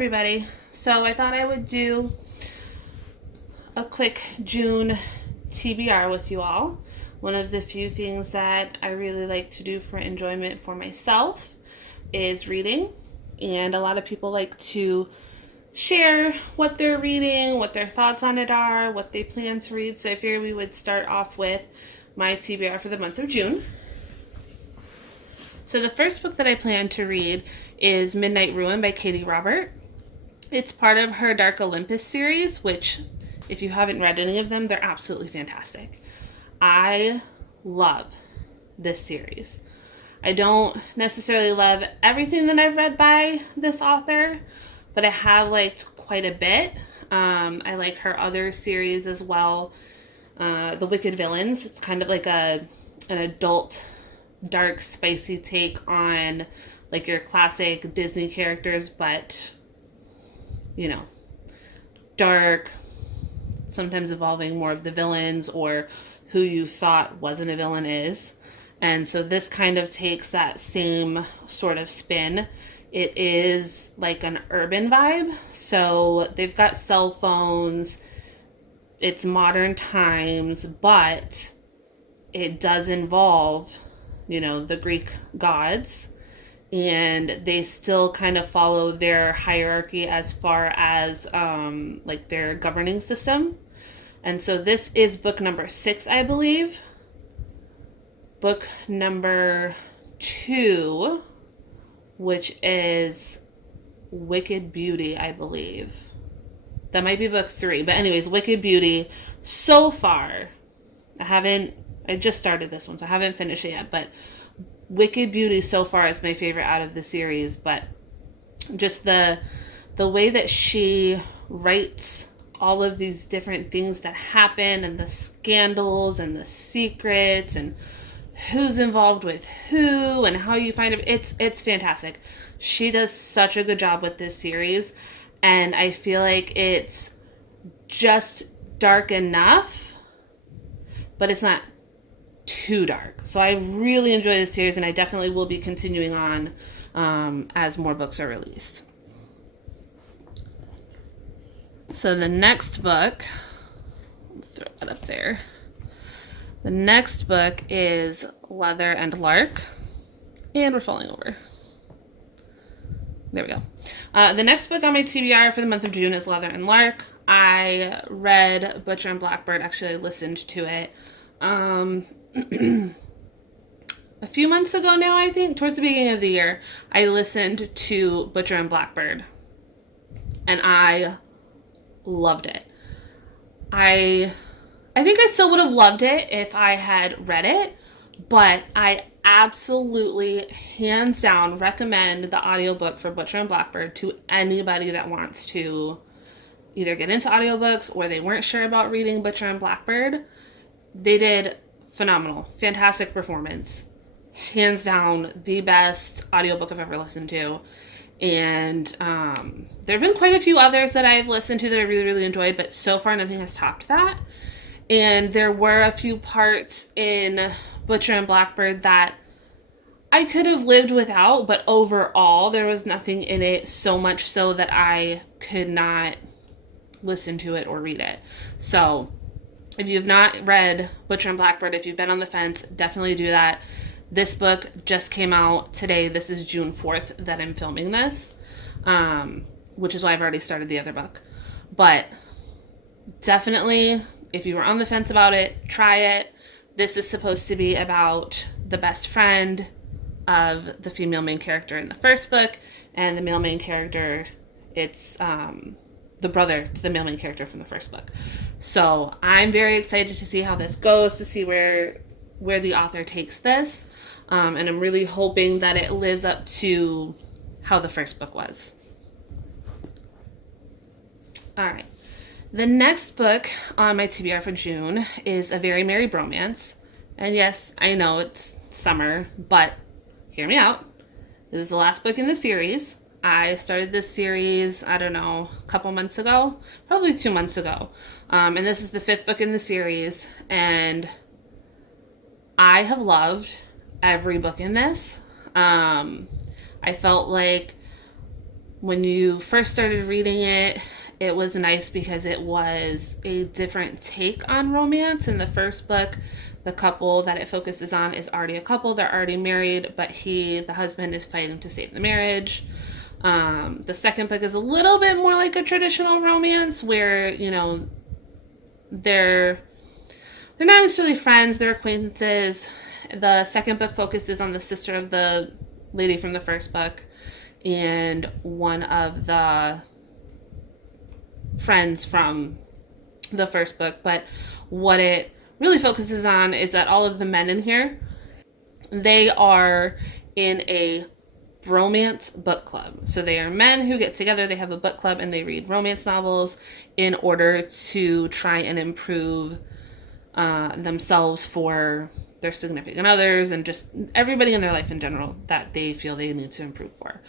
everybody. So I thought I would do a quick June TBR with you all. One of the few things that I really like to do for enjoyment for myself is reading. And a lot of people like to share what they're reading, what their thoughts on it are, what they plan to read. So I figured we would start off with my TBR for the month of June. So the first book that I plan to read is Midnight Ruin by Katie Robert. It's part of her Dark Olympus series, which, if you haven't read any of them, they're absolutely fantastic. I love this series. I don't necessarily love everything that I've read by this author, but I have liked quite a bit. I like her other series as well. The Wicked Villains. It's kind of like an adult, dark, spicy take on like your classic Disney characters, but dark, sometimes involving more of the villains or who you thought wasn't a villain is. And so this kind of takes that same sort of spin. It is like an urban vibe. So they've got cell phones. It's modern times, but it does involve, the Greek gods. And they still kind of follow their hierarchy as far as like their governing system. And so this is book number 6, I believe. Book number 2, which is Wicked Beauty, I believe. That might be book 3. But anyways, Wicked Beauty, so far, I just started this one, so I haven't finished it yet, but Wicked Beauty so far is my favorite out of the series. But just the way that she writes all of these different things that happen and the scandals and the secrets and who's involved with who and how you find it, it's fantastic. She does such a good job with this series, and I feel like it's just dark enough, but it's not too dark. So I really enjoy this series, and I definitely will be continuing on as more books are released. So the next book, throw that up there. The next book is Leather and Lark, and we're falling over. There we go. The next book on my TBR for the month of June is Leather and Lark. I read Butcher and Blackbird. Actually, I listened to it a few months ago now, I think, towards the beginning of the year. I listened to Butcher and Blackbird, and I loved it. I think I still would have loved it if I had read it, but I absolutely, hands down, recommend the audiobook for Butcher and Blackbird to anybody that wants to either get into audiobooks or they weren't sure about reading Butcher and Blackbird. They did phenomenal. Fantastic performance. Hands down, the best audiobook I've ever listened to. And there have been quite a few others that I've listened to that I really, really enjoyed, but so far nothing has topped that. And there were a few parts in Butcher and Blackbird that I could have lived without, but overall there was nothing in it so much so that I could not listen to it or read it. So if you've not read Butcher and Blackbird, if you've been on the fence, definitely do that. This book just came out today. This is June 4th that I'm filming this, which is why I've already started the other book. But definitely, if you were on the fence about it, try it. This is supposed to be about the best friend of the female main character in the first book, and the male main character, it's the brother to the male main character from the first book. So I'm very excited to see how this goes, to see where the author takes this, and I'm really hoping that it lives up to how the first book was. All right. The next book on my TBR for June is A Very Merry Bromance. And yes, I know it's summer, but hear me out. This is the last book in the series. I started this series, I don't know, a couple months ago, probably 2 months ago. And this is the 5th book in the series. And I have loved every book in this. I felt like When you first started reading it, it was nice because it was a different take on romance. In the first book, the couple that it focuses on is already a couple. They're already married, but the husband, is fighting to save the marriage. The second book is a little bit more like a traditional romance where, they're not necessarily friends, they're acquaintances. The second book focuses on the sister of the lady from the first book and one of the friends from the first book. But what it really focuses on is that all of the men in here, they are in a romance book club. So they are men who get together, they have a book club, and they read romance novels in order to try and improve themselves for their significant others and just everybody in their life in general that they feel they need to improve for.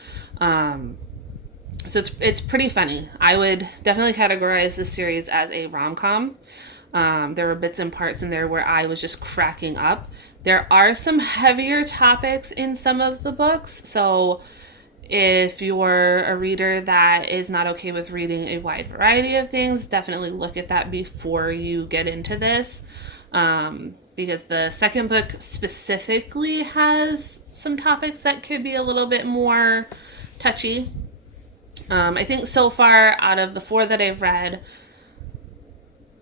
So it's pretty funny. I would definitely categorize this series as a rom-com. There were bits and parts in there where I was just cracking up. There are some heavier topics in some of the books, so if you're a reader that is not okay with reading a wide variety of things, definitely look at that before you get into this. Because the second book specifically has some topics that could be a little bit more touchy. I think so far out of the 4 that I've read,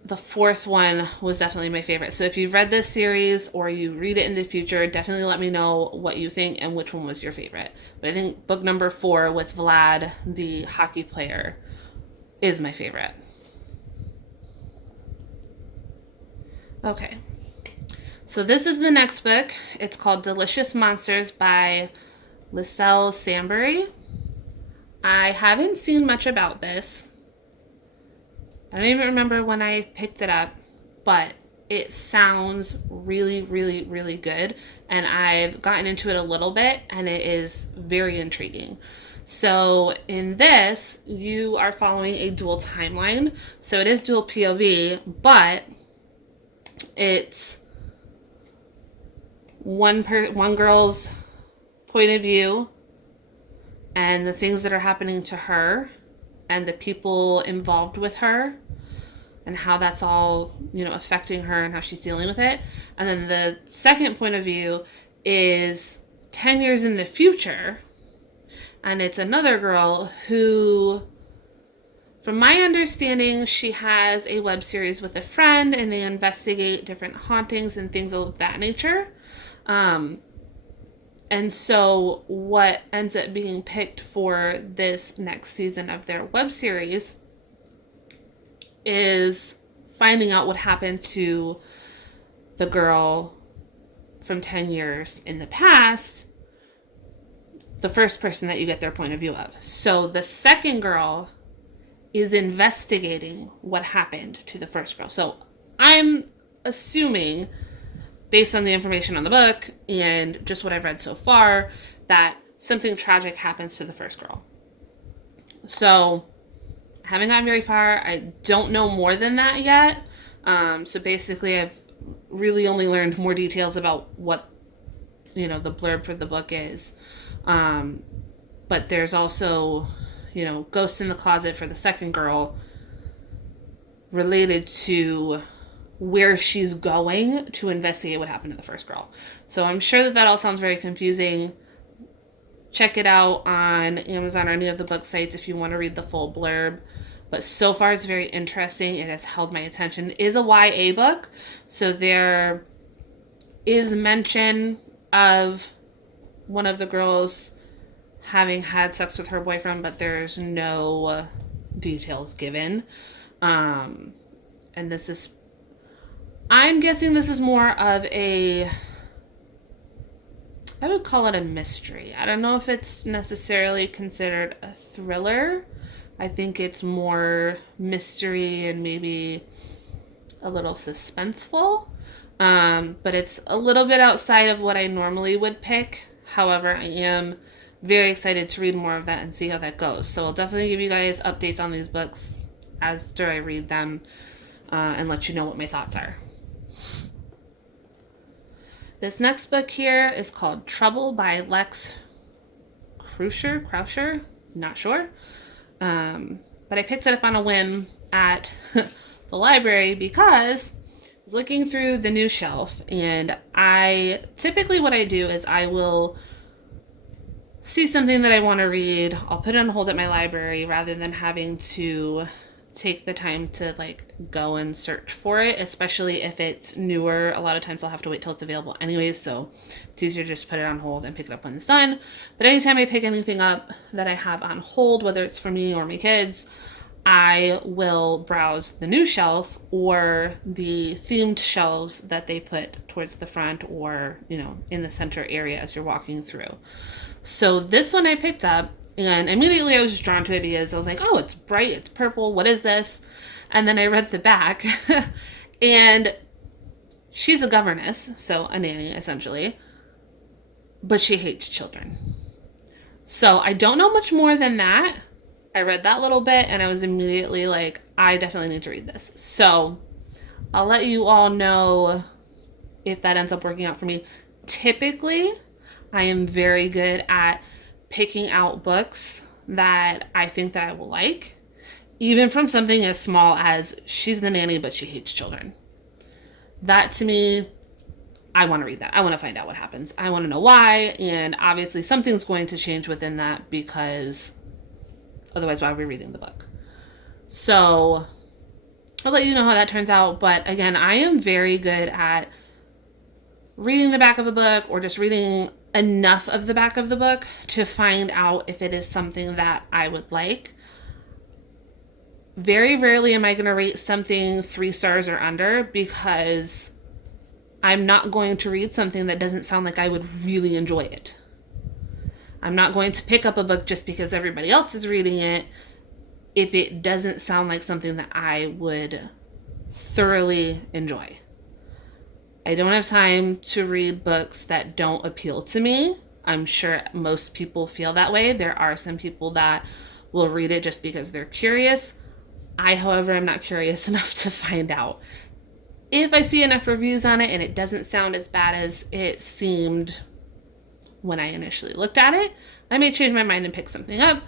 the 4th one was definitely my favorite. So if you've read this series or you read it in the future, definitely let me know what you think and which one was your favorite. But I think book number 4 with Vlad, the hockey player, is my favorite. Okay. So this is the next book. It's called Delicious Monsters by Liselle Sambury. I haven't seen much about this. I don't even remember when I picked it up, but it sounds really, really, really good. And I've gotten into it a little bit, and it is very intriguing. So in this, you are following a dual timeline. So it is dual POV, but it's one girl's point of view and the things that are happening to her and the people involved with her and how that's all, affecting her and how she's dealing with it. And then the second point of view is 10 years in the future, and it's another girl who, from my understanding, she has a web series with a friend and they investigate different hauntings and things of that nature. And so what ends up being picked for this next season of their web series is finding out what happened to the girl from 10 years in the past, the first person that you get their point of view of. So the second girl is investigating what happened to the first girl. So I'm assuming, based on the information on the book and just what I've read so far, that something tragic happens to the first girl. So I haven't gotten very far. I don't know more than that yet. So basically I've really only learned more details about what, the blurb for the book is. But there's also, ghosts in the closet for the second girl related to where she's going to investigate what happened to the first girl. So I'm sure that all sounds very confusing. Check it out on Amazon or any of the book sites if you want to read the full blurb. But so far it's very interesting. It has held my attention. It is a YA book, so there is mention of one of the girls having had sex with her boyfriend, but there's no details given. And I'm guessing this is more of I would call it a mystery. I don't know if it's necessarily considered a thriller. I think it's more mystery and maybe a little suspenseful. But it's a little bit outside of what I normally would pick. However, I am very excited to read more of that and see how that goes. So I'll definitely give you guys updates on these books after I read them and let you know what my thoughts are. This next book here is called Trouble by Lex Croucher. Not sure. But I picked it up on a whim at the library because I was looking through the new shelf, and I typically what I do is I will see something that I want to read. I'll put it on hold at my library rather than having to take the time to like go and search for it, especially if it's newer. A lot of times I'll have to wait till it's available anyways, so it's easier to just put it on hold and pick it up when it's done. But anytime I pick anything up that I have on hold, whether it's for me or my kids, I will browse the new shelf or the themed shelves that they put towards the front or, you know, in the center area as you're walking through. So this one I picked up, and immediately I was just drawn to it because I was like, oh, it's bright, it's purple, what is this? And then I read the back, and she's a governess, so a nanny essentially, but she hates children. So I don't know much more than that. I read that little bit and I was immediately like, I definitely need to read this. So I'll let you all know if that ends up working out for me. Typically, I am very good at picking out books that I think that I will like, even from something as small as she's the nanny, but she hates children. That to me, I want to read that. I want to find out what happens. I want to know why. And obviously something's going to change within that because otherwise why are we reading the book? So I'll let you know how that turns out. But again, I am very good at reading the back of a book or just reading enough of the back of the book to find out if it is something that I would like. Very rarely am I going to rate something 3 stars or under because I'm not going to read something that doesn't sound like I would really enjoy it. I'm not going to pick up a book just because everybody else is reading it if it doesn't sound like something that I would thoroughly enjoy. I don't have time to read books that don't appeal to me. I'm sure most people feel that way. There are some people that will read it just because they're curious. I, however, am not curious enough to find out. If I see enough reviews on it and it doesn't sound as bad as it seemed when I initially looked at it, I may change my mind and pick something up.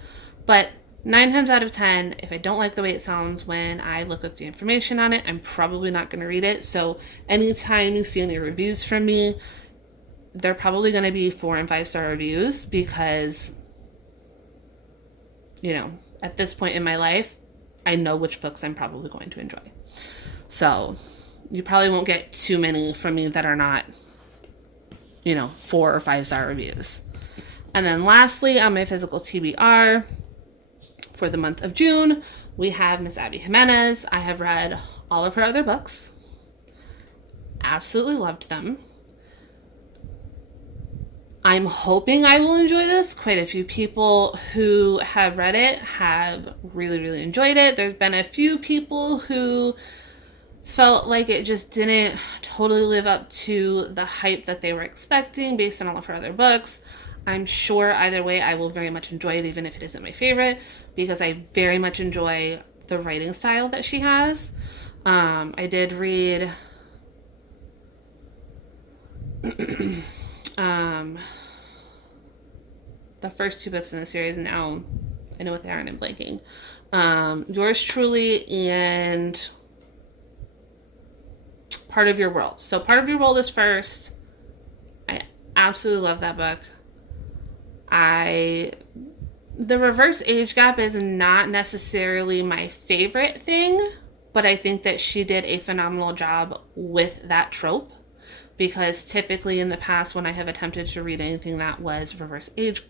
But 9 times out of 10, if I don't like the way it sounds when I look up the information on it, I'm probably not going to read it. So anytime you see any reviews from me, they're probably going to be 4 and 5 star reviews because, you know, at this point in my life, I know which books I'm probably going to enjoy. So you probably won't get too many from me that are not, 4 or 5 star reviews. And then lastly, on my physical TBR for the month of June, we have Miss Abby Jimenez. I have read all of her other books. Absolutely loved them. I'm hoping I will enjoy this. Quite a few people who have read it have really, really enjoyed it. There's been a few people who felt like it just didn't totally live up to the hype that they were expecting based on all of her other books. I'm sure either way I will very much enjoy it, even if it isn't my favorite, because I very much enjoy the writing style that she has. I did read the first 2 books in the series, and now I know what they are and I'm blanking. Yours Truly and Part of Your World. So Part of Your World is first. I absolutely love that book. The reverse age gap is not necessarily my favorite thing, but I think that she did a phenomenal job with that trope, because typically in the past when I have attempted to read anything that was reverse age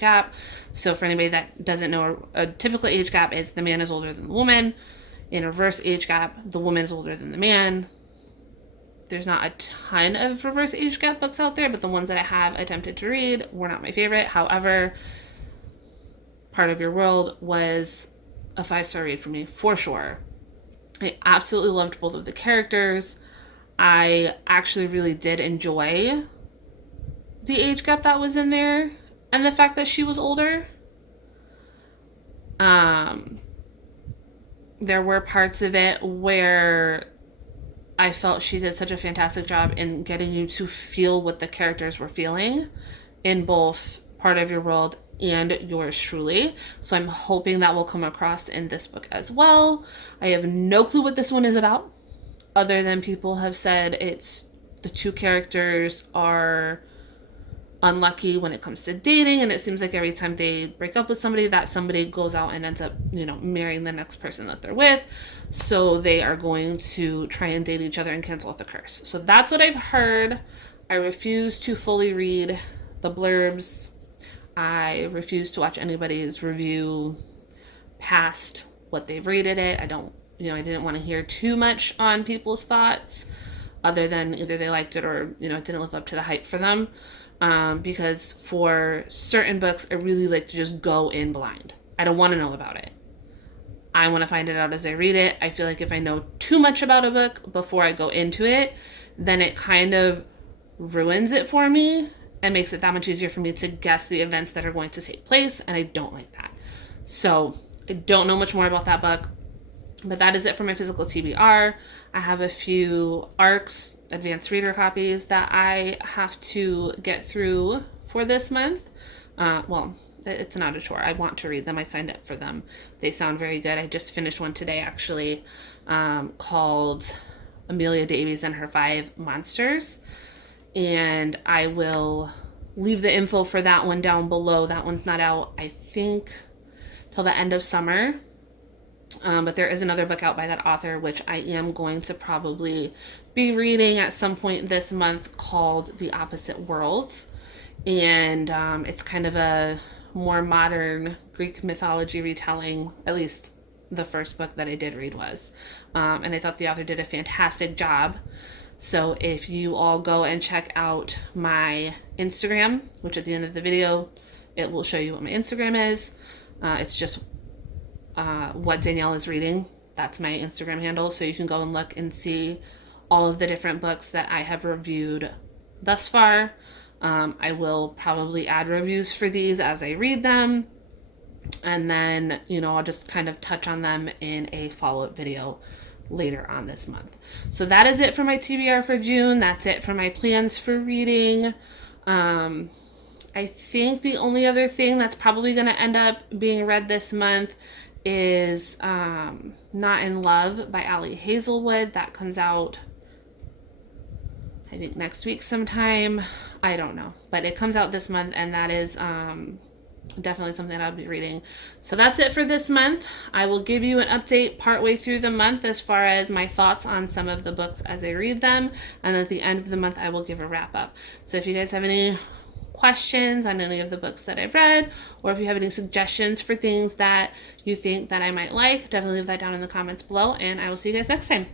gap, so for anybody that doesn't know, a typical age gap is the man is older than the woman. In a reverse age gap, the woman is older than the man. There's not a ton of reverse age gap books out there, but the ones that I have attempted to read were not my favorite. However, Part of Your World was a 5-star read for me, for sure. I absolutely loved both of the characters. I actually really did enjoy the age gap that was in there and the fact that she was older. There were parts of it where I felt she did such a fantastic job in getting you to feel what the characters were feeling in both Part of Your World and yours truly. So I'm hoping that will come across in this book as well. I have no clue what this one is about, other than people have said it's the two characters are unlucky when it comes to dating, and it seems like every time they break up with somebody, that somebody goes out and ends up, marrying the next person that they're with. So they are going to try and date each other and cancel out the curse. So that's what I've heard. I refuse to fully read the blurbs. I refuse to watch anybody's review past what they've rated it. I didn't want to hear too much on people's thoughts, other than either they liked it or, it didn't live up to the hype for them. Because for certain books, I really like to just go in blind. I don't want to know about it. I want to find it out as I read it. I feel like if I know too much about a book before I go into it, then it kind of ruins it for me and makes it that much easier for me to guess the events that are going to take place, and I don't like that. So I don't know much more about that book, but that is it for my physical TBR. I have a few ARCs, advanced reader copies, that I have to get through for this month. It's not a chore. I want to read them. I signed up for them. They sound very good. I just finished one today, actually, called Amelia, Davies, and Her 5 Monsters. And I will leave the info for that one down below. That one's not out, I think, till the end of summer. But there is another book out by that author, which I am going to probably be reading at some point this month, called The Opposite Worlds. And it's kind of a more modern Greek mythology retelling, at least the first book that I did read was. And I thought the author did a fantastic job. So if you all go and check out my Instagram, which at the end of the video, it will show you what my Instagram is. It's just what Danielle is reading. That's my Instagram handle. So you can go and look and see all of the different books that I have reviewed thus far. I will probably add reviews for these as I read them. And then, I'll just kind of touch on them in a follow-up video later on this month. So that is it for my TBR for June. That's it for my plans for reading. I think the only other thing that's probably going to end up being read this month is Not in Love by Ali Hazelwood. That comes out, I think, next week sometime. I don't know. But it comes out this month, and that is definitely something I'll be reading. So that's it for this month. I will give you an update partway through the month as far as my thoughts on some of the books as I read them. And at the end of the month, I will give a wrap up. So if you guys have any questions on any of the books that I've read, or if you have any suggestions for things that you think that I might like, definitely leave that down in the comments below, and I will see you guys next time.